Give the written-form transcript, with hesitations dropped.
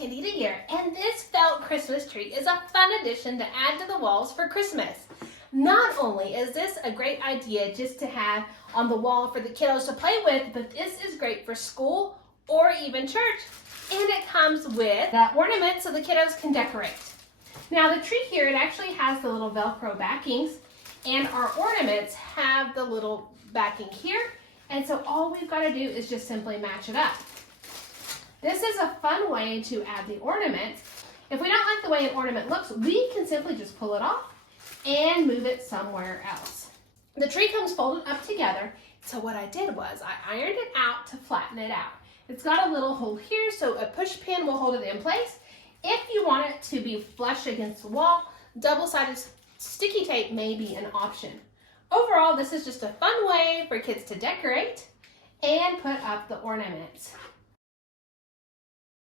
Candy to Year, and this felt Christmas tree is a fun addition to add to the walls for Christmas. Not only is this a great idea just to have on the wall for the kiddos to play with, but this is great for school or even church. And it comes with the ornaments so the kiddos can decorate. Now the tree here, it actually has the little Velcro backings, and our ornaments have the little backing here. And so all we've got to do is just simply match it up. This is a fun way to add the ornaments. If we don't like the way an ornament looks, we can simply just pull it off and move it somewhere else. The tree comes folded up together. So what I did was I ironed it out to flatten it out. It's got a little hole here, so a push pin will hold it in place. If you want it to be flush against the wall, double-sided sticky tape may be an option. Overall, this is just a fun way for kids to decorate and put up the ornaments.